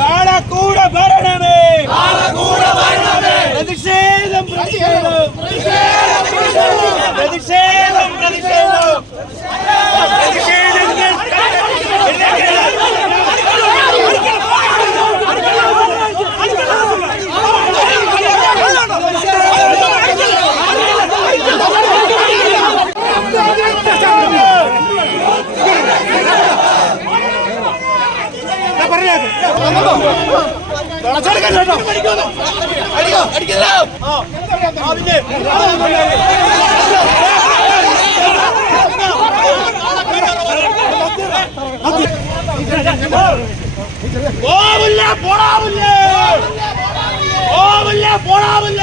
കാളക്കൂട ഭരണമേ പ്രതിഷേധം പ്രതിഷേധം പ്രതിഷേധം പ്രതിഷേധം പ്രതിഷേധങ്ങൾ പോവില്ല പോടാവില്ല പോവില്ല പോടാവില്ല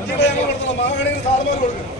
ഞങ്ങൾ കൊടുക്കണം മാവേണിയിൽ സാധനം കൊടുക്കണം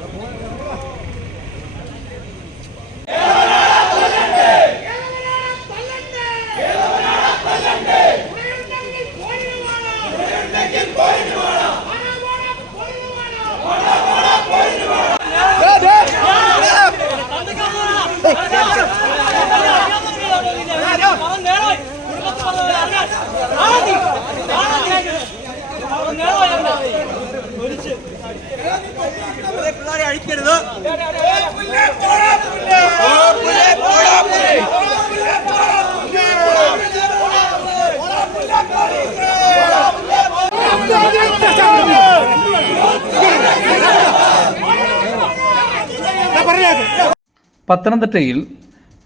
പത്തനംതിട്ടയിൽ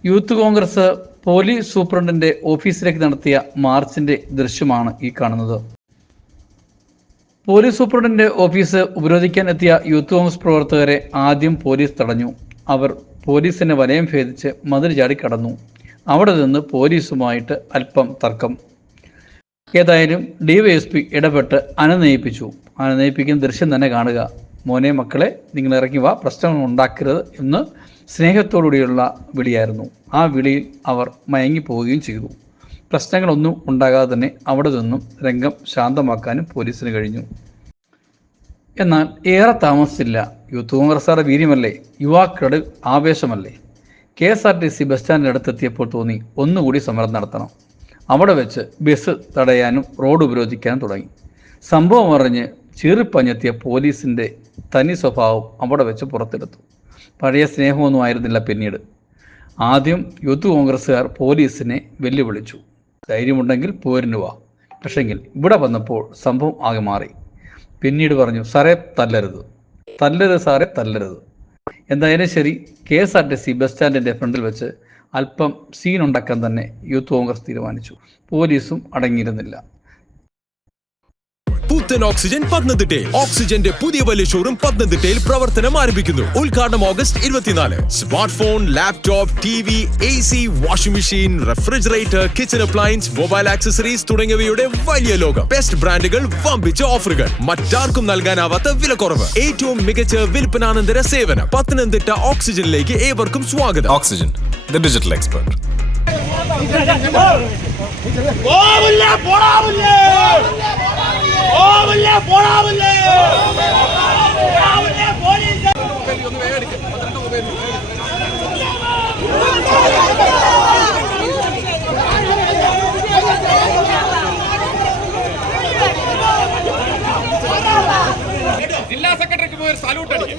യൂത്ത് കോൺഗ്രസ് പോലീസ് സൂപ്രണ്ടിന്റെ ഓഫീസിലേക്ക് നടത്തിയ മാർച്ചിന്റെ ദൃശ്യമാണ് ഈ കാണുന്നത്. പോലീസ് സൂപ്രണ്ടിന്റെ ഓഫീസ് ഉപരോധിക്കാൻ എത്തിയ യൂത്ത് കോൺഗ്രസ് പ്രവർത്തകരെ ആദ്യം പോലീസ് തടഞ്ഞു. അവർ പോലീസിന്റെ വലയം ഭേദിച്ച് മതിൽ ചാടിക്കടന്നു അവിടെ നിന്ന് പോലീസുമായിട്ട് അല്പം തർക്കം. ഏതായാലും ഡിവൈഎസ്പി ഇടപെട്ട് അനുനയിപ്പിച്ചു അനുനയിപ്പിക്കുന്ന ദൃശ്യം തന്നെ കാണുക. മോനെ മക്കളെ നിങ്ങൾ ഇറങ്ങി വാ. പ്രശ്നങ്ങൾ ഉണ്ടാക്കരുത് എന്ന് സ്നേഹത്തോടുകൂടിയുള്ള വിളിയായിരുന്നു. ആ വിളിയിൽ അവർ മയങ്ങി പോവുകയും ചെയ്തു. പ്രശ്നങ്ങളൊന്നും ഉണ്ടാകാതെ തന്നെ അവിടെ നിന്നും രംഗം ശാന്തമാക്കാനും പോലീസിന് കഴിഞ്ഞു. എന്നാൽ ഏറെ താമസിച്ചില്ല. യൂത്ത് കോൺഗ്രസ്സുകാരുടെ വീര്യമല്ലേ? യുവാക്കളുടെ ആവേശമല്ലേ? K S R T C bus സ്റ്റാൻഡിന്റെ അടുത്തെത്തിയപ്പോൾ തോന്നി ഒന്നുകൂടി സമരം നടത്തണം. അവിടെ വെച്ച് ബസ് തടയാനും റോഡ് ഉപരോധിക്കാനും തുടങ്ങി. സംഭവം അറിഞ്ഞ് ചീറിപ്പഞ്ഞെത്തിയ പോലീസിന്റെ തനി സ്വഭാവം അവിടെ വെച്ച് പുറത്തെടുത്തു. പഴയ സ്നേഹമൊന്നും ആയിരുന്നില്ല പിന്നീട്. ആദ്യം യൂത്ത് കോൺഗ്രസ്സുകാർ പോലീസിനെ വെല്ലുവിളിച്ചു. ധൈര്യമുണ്ടെങ്കിൽ പോരിന് വാ. പക്ഷെങ്കിൽ ഇവിടെ വന്നപ്പോൾ സംഭവം ആകെ മാറി. പിന്നീട് പറഞ്ഞു സാറേ തല്ലരുത്. തല്ലരുത് സാറേ തല്ലരുത്. എന്തായാലും ശരി K S R T C bus സ്റ്റാൻഡിന്റെ ഫ്രണ്ടിൽ വെച്ച് അല്പം സീൻ ഉണ്ടാക്കാൻ തന്നെ യൂത്ത് കോൺഗ്രസ് തീരുമാനിച്ചു. പോലീസും അടങ്ങിയിരുന്നില്ല. പുത്തൻ ഓക്സിജൻ പത്തനംതിട്ടയിൽ ഓക്സിജന്റെ പുതിയ വലിയ ഷോറൂം പത്തനംതിട്ടയിൽ പ്രവർത്തനം ആരംഭിക്കുന്നു. ഉദ്ഘാടനം ഓഗസ്റ്റ് ഇരുപത്തിനാല്. Smart phone laptop T V A C washing machine refrigerator kitchen appliance mobile accessories തുടങ്ങിയവയുടെ വലിയ ലോകം. ബെസ്റ്റ് ബ്രാൻഡുകൾ വമ്പിച്ച ഓഫറുകൾ മറ്റാർക്കും നൽകാനാവാത്ത വിലക്കുറവ്. ഏറ്റവും മികച്ച വിൽപ്പനാനന്തര സേവനം. പത്തനംതിട്ട ഓക്സിജനിലേക്ക് ഏവർക്കും സ്വാഗതം. ഓക്സിജൻ ഡിജിറ്റൽ എക്സ്പെർട്ട് போறாவுல்ல പോവില്ല പോടാവില്ല പോവില്ല പോടാവില്ല പോലീസ് ഒന്ന് വേഗം പന്ത്രണ്ട് മൊബൈൽ ജില്ലാ സെക്രട്ടറിക്ക് പോയി ഒരു സല്യൂട്ട് അടിക്കും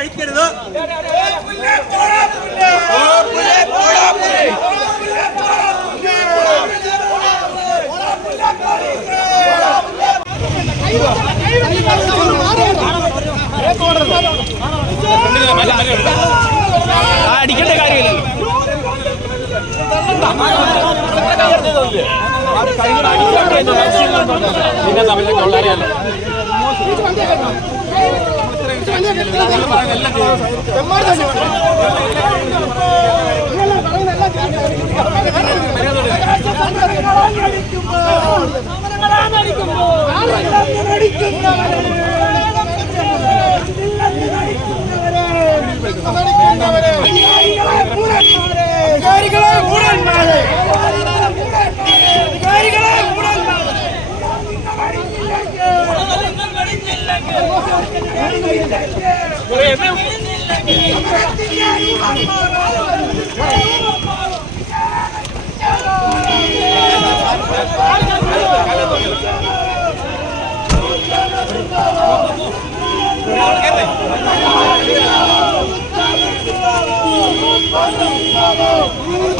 അടിക്കരുത് അടിക്കേണ്ട കാര്യമില്ലല്ലോ. പിന്നെ തമ്മിൽ കൊള്ളാറിയല്ലോ അധികാരികളെ Bruno!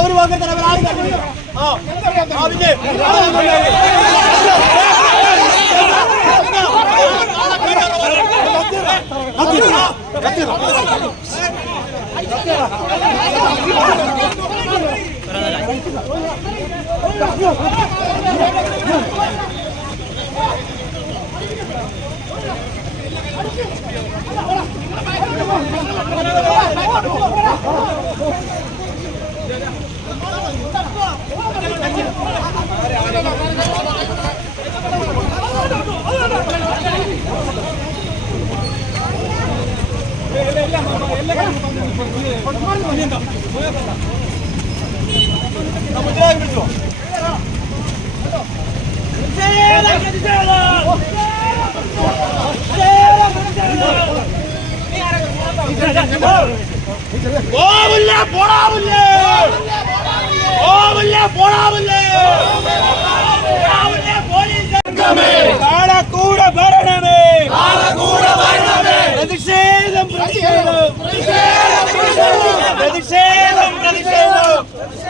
ഒരു ഭാഗത്ത് ആരും കണ്ടില്ല ആ ആ, പിന്നെ എല്ലാം എല്ലാം എല്ലാം പ്രതിഷേധം പ്രതിഷേധം പ്രതിഷേധം പ്രതിഷേധം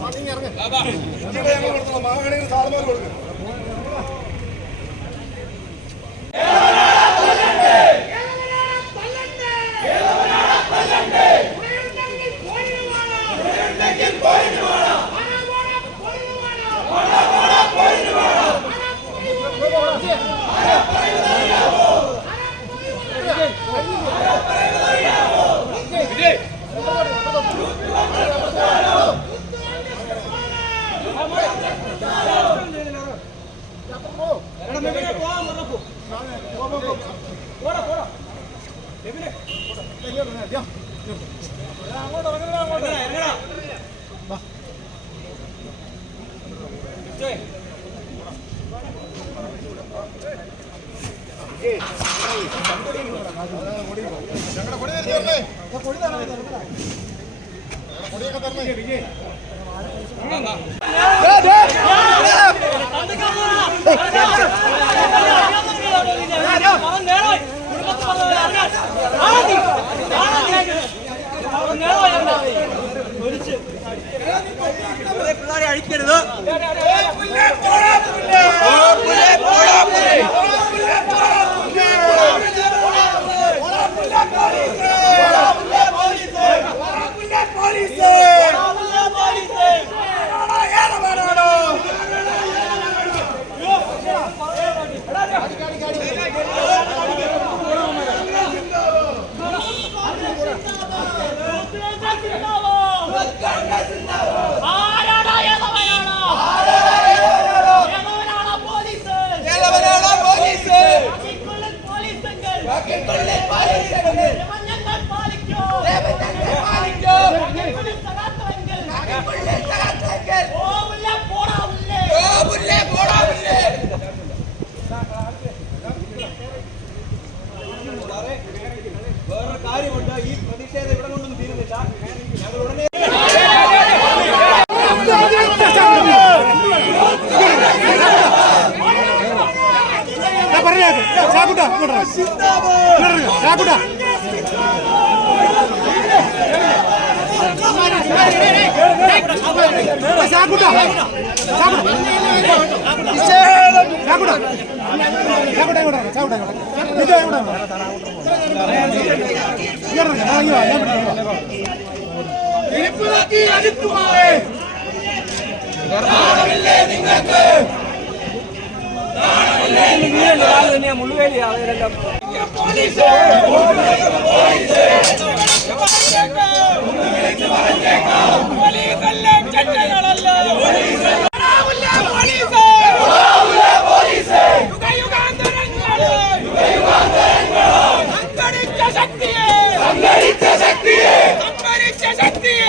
ഇറങ്ങി ഇറങ്ങി മാവേണിയിൽ സാധനം കൊടുക്കും സല്യൂട്ട് അടിക്കും ആരാടാ അജിത് കുമാർ கண்ணிய முழுவேலி அவரிடம் சக்தியே. சக்தியே.